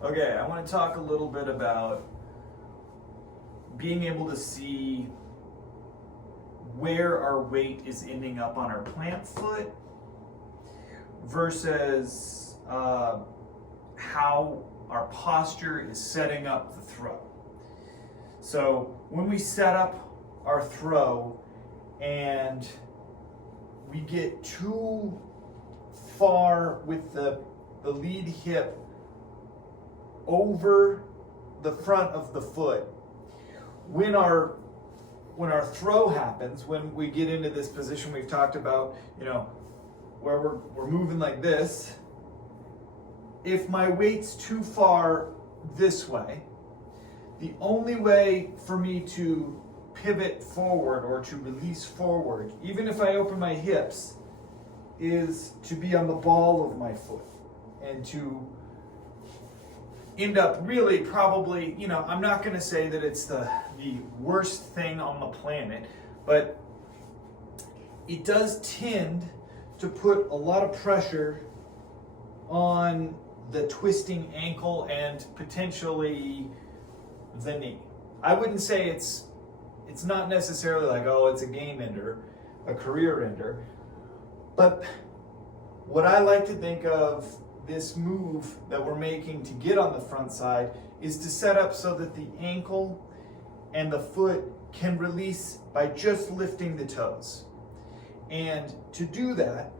Okay, I want to talk a little bit about being able to see where our weight is ending up on our plant foot versus how our posture is setting up the throw. So when we set up our throw and we get too far with the lead hip over the front of the foot, when our throw happens, when we get into this position we've talked about, where we're moving like this, if my weight's too far this way, the only way for me to pivot forward or to release forward, even if I open my hips, is to be on the ball of my foot and to end up really probably, I'm not going to say that it's the worst thing on the planet, but it does tend to put a lot of pressure on the twisting ankle and potentially the knee. I wouldn't say it's not necessarily like, oh, it's a game ender, a career ender, but what I like to think of this move that we're making to get on the front side is to set up so that the ankle and the foot can release by just lifting the toes. And to do that,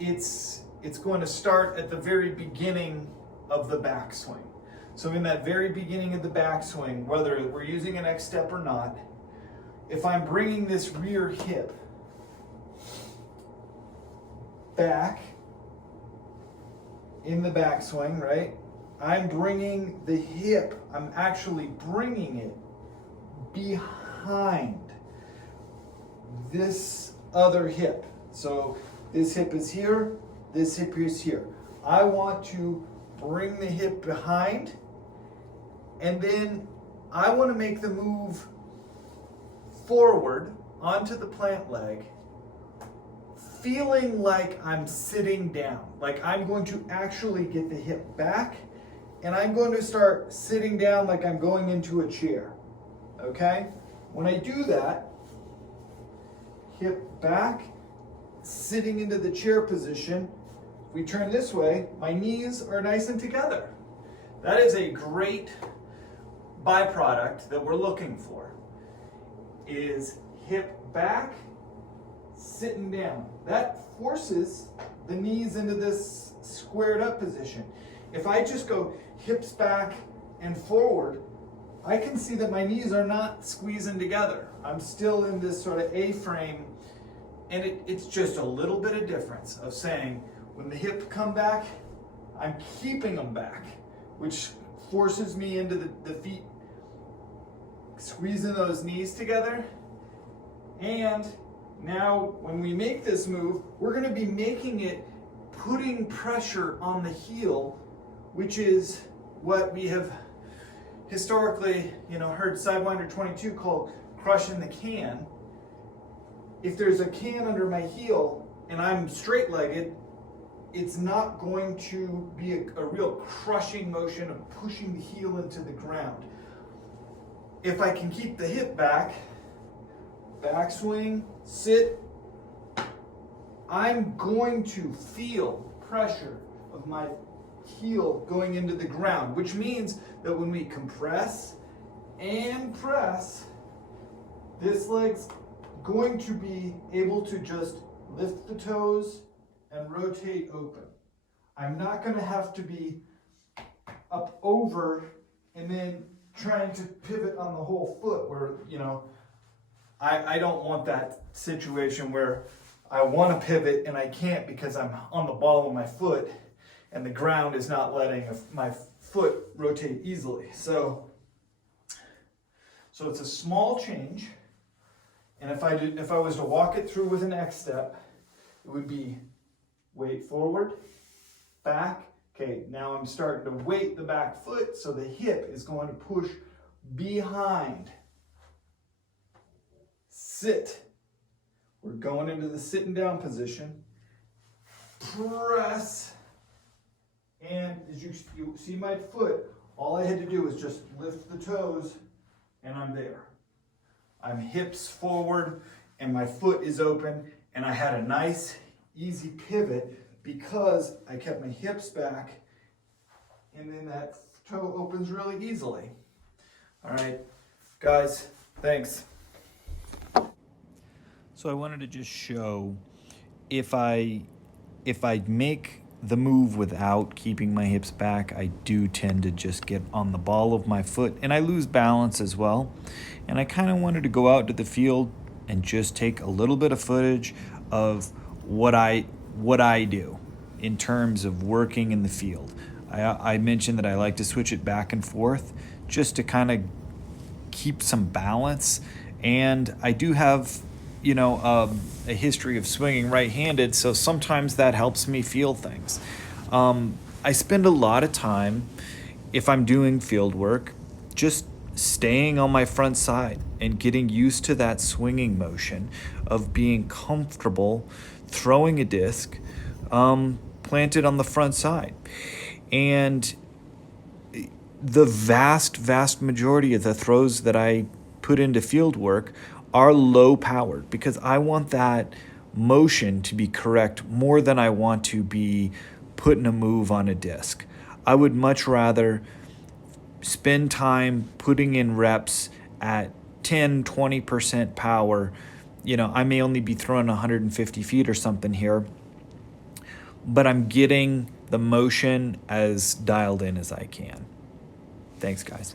it's going to start at the very beginning of the backswing. So in that very beginning of the backswing, whether we're using an X step or not, if I'm bringing this rear hip back in the backswing, right? I'm bringing the hip, I'm actually bringing it behind this other hip. So this hip is here, this hip is here. I want to bring the hip behind, and then I want to make the move forward onto the plant leg, feeling like I'm sitting down, like I'm going to actually get the hip back, and I'm going to start sitting down like I'm going into a chair, okay? When I do that, hip back, sitting into the chair position, if we turn this way, my knees are nice and together. That is a great byproduct that we're looking for, is hip back, sitting down. That forces the knees into this squared up position. If I just go hips back and forward, I can see that my knees are not squeezing together. I'm still in this sort of A-frame, and it's just a little bit of difference of saying, when the hip come back, I'm keeping them back, which forces me into the feet, squeezing those knees together. And now when we make this move, we're going to be making it putting pressure on the heel, which is what we have historically, heard Sidewinder 22 called crushing the can. If there's a can under my heel and I'm straight-legged, it's not going to be a real crushing motion of pushing the heel into the ground. If I can keep the hip back, backswing, sit, I'm going to feel pressure of my heel going into the ground, which means that when we compress and press, this leg's going to be able to just lift the toes and rotate open. I'm not going to have to be up over and then trying to pivot on the whole foot where, I don't want that situation where I want to pivot and I can't because I'm on the ball of my foot and the ground is not letting my foot rotate easily. So it's a small change, and if I was to walk it through with an X step, it would be weight forward, back. Okay, now I'm starting to weight the back foot, so the hip is going to push behind. Sit. We're going into the sitting down position. Press. And as you see my foot, all I had to do was just lift the toes and I'm there. I'm hips forward and my foot is open, and I had a nice easy pivot because I kept my hips back, and then that toe opens really easily. All right, guys, thanks. So I wanted to just show if I make the move without keeping my hips back, I do tend to just get on the ball of my foot and I lose balance as well. And I kind of wanted to go out to the field and just take a little bit of footage of what I do in terms of working in the field. I mentioned that I like to switch it back and forth just to kind of keep some balance. And I do have, a history of swinging right-handed, so sometimes that helps me feel things. I spend a lot of time, if I'm doing field work, just staying on my front side and getting used to that swinging motion of being comfortable throwing a disc planted on the front side. And the vast majority of the throws that I put into field work are low powered because I want that motion to be correct more than I want to be putting a move on a disc. I would much rather spend time putting in reps at 10-20% power. I may only be throwing 150 feet or something here, but I'm getting the motion as dialed in as I can. Thanks, guys.